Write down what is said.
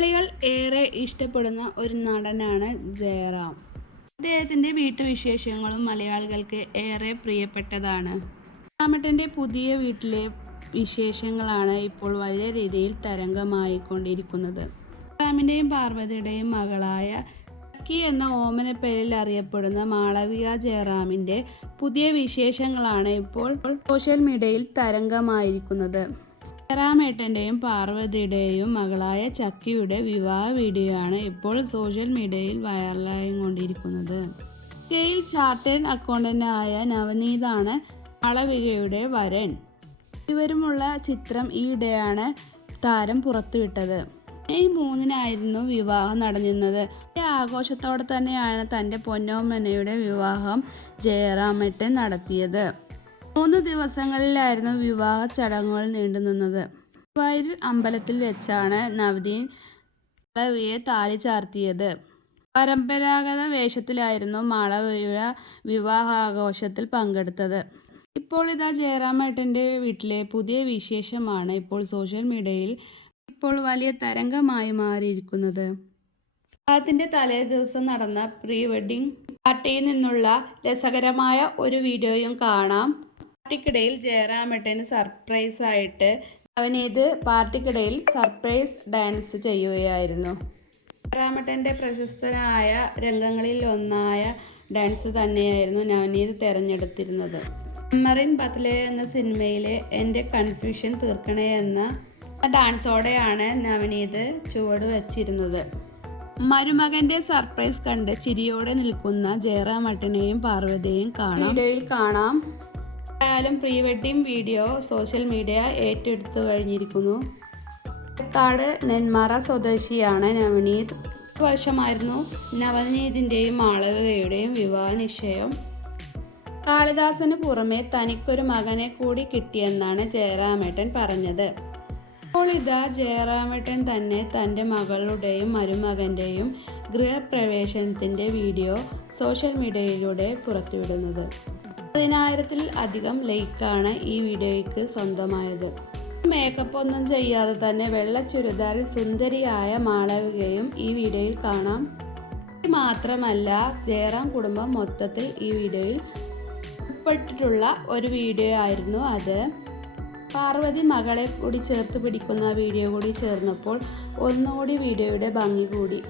മലയാളികൾ ഏറെ ഇഷ്ടപ്പെടുന്ന ഒരു നടനാണ് ജയറാം. അദ്ദേഹത്തിന്റെ വീട്ടുവിശേഷങ്ങളും മലയാളികൾക്ക് ഏറെ പ്രിയപ്പെട്ടതാണ്. രാമട്ടന്റെ പുതിയ വീട്ടിലെ വിശേഷങ്ങളാണ് ഇപ്പോൾ വലിയ രീതിയിൽ തരംഗമായിക്കൊണ്ടിരിക്കുന്നത്. റാമിന്റെയും പാർവതിയുടെയും മകളായ കി എന്ന ഓമനപ്പേരിൽ അറിയപ്പെടുന്ന മാളവിക ജയറാമിന്റെ പുതിയ വിശേഷങ്ങളാണ് ഇപ്പോൾ സോഷ്യൽ മീഡിയയിൽ തരംഗമായിരിക്കുന്നത്. ജയറാമേട്ടന്റെയും പാർവതിയുടെയും മകളായ ചക്കിയുടെ വിവാഹ വീഡിയോ ആണ് ഇപ്പോൾ സോഷ്യൽ മീഡിയയിൽ വൈറലായി കൊണ്ടിരിക്കുന്നത്. കെയിൽ ചാർട്ടേഡ് അക്കൗണ്ടന്റായ നവനീതാണ് അളവികയുടെ വരൻ. ഇരുവരുമുള്ള ചിത്രം ഈയിടെയാണ് താരം പുറത്തുവിട്ടത്. മെയ് മൂന്നിനായിരുന്നു വിവാഹം നടന്നിരുന്നത്. ആഘോഷത്തോടെ തന്നെയാണ് തന്റെ പൊന്നോമനയുടെ വിവാഹം ജയറാമേട്ടൻ നടത്തിയത്. മൂന്ന് ദിവസങ്ങളിലായിരുന്നു വിവാഹ ചടങ്ങുകൾ നീണ്ടുനിന്നത് ഗുരുവായൂർ അമ്പലത്തിൽ വെച്ചാണ് നവദീൻ മാളവിയെ താലി ചാർത്തിയത്. പരമ്പരാഗത വേഷത്തിലായിരുന്നു മാളവിയുടെ വിവാഹാഘോഷത്തിൽ പങ്കെടുത്തത്. ഇപ്പോൾ ഇതാ ജയറാമേട്ടന്റെ വീട്ടിലെ പുതിയ വിശേഷമാണ് ഇപ്പോൾ സോഷ്യൽ മീഡിയയിൽ ഇപ്പോൾ വലിയ തരംഗമായി മാറിയിരിക്കുന്നത്. വിവാഹത്തിന്റെ തലേ ദിവസം നടന്ന പ്രീ വെഡിങ് പാർട്ടിയിൽ നിന്നുള്ള രസകരമായ ഒരു വീഡിയോയും കാണാം. പാർട്ടിക്കിടയിൽ ജയറാമേട്ടന് സർപ്രൈസ് ആയിട്ട് അവനേത് പാർട്ടിക്കിടയിൽ സർപ്രൈസ് ഡാൻസ് ചെയ്യുകയായിരുന്നു. ജയറാമേട്ടന്റെ പ്രശസ്തനായ രംഗങ്ങളിൽ ഒന്നായ ഡാൻസ് തന്നെയായിരുന്നു നവനീത് തിരഞ്ഞെടുത്തിരുന്നത്. മറിൻ ബത്ലെ എന്ന സിനിമയിലെ എന്റെ കൺഫ്യൂഷൻ തീർക്കണേ എന്ന ഡാൻസോടെയാണ് നവനീത് ചുവട് വച്ചിരുന്നത്. മരുമകന്റെ സർപ്രൈസ് കണ്ട് ചിരിയോടെ നിൽക്കുന്ന ജയറാമട്ടനെയും പാർവതിയെയും കാണാം. വീഡിയോയിൽ കാണാം. ആയാലും pre wedding video social media ഏറ്റെടുത്തു കഴിഞ്ഞിരിക്കുന്നു. പാലക്കാട് നെന്മാറ സ്വദേശിയാണ് നവനീത്. വർഷമായിരുന്നു നവനീതിന്റെയും മാളവികയുടെയും വിവാഹ നിശ്ചയം കാളിദാസന് പുറമെ തനിക്കൊരു മകനെ കൂടി കിട്ടിയെന്നാണ് ജയറാമേട്ടൻ പറഞ്ഞത്. അപ്പോൾ ഇതാ ജയറാമേട്ടൻ തന്നെ തന്റെ മകളുടെയും മരുമകന്റെയും ഗൃഹപ്രവേശനത്തിന്റെ വീഡിയോ സോഷ്യൽ മീഡിയയിലൂടെ പുറത്തുവിടുന്നത്. പതിനായിരത്തിൽ അധികം ലൈക്കാണ് ഈ വീഡിയോയ്ക്ക് സ്വന്തമായത്. മേക്കപ്പ് ഒന്നും ചെയ്യാതെ തന്നെ വെള്ള ചുരിദാറിൽ സുന്ദരിയായ മാളവികയും ഈ വീഡിയോയിൽ കാണാം. മാത്രമല്ല ജയറാം കുടുംബം മൊത്തത്തിൽ ഈ വീഡിയോയിൽ ഉൾപ്പെട്ടിട്ടുള്ള ഒരു വീഡിയോ ആയിരുന്നു അത്. പാർവതി മകളെ കൂടി ചേർത്ത് പിടിക്കുന്ന വീഡിയോ കൂടി ചേർന്നപ്പോൾ ഒന്നുകൂടി വീഡിയോയുടെ ഭംഗി കൂടി.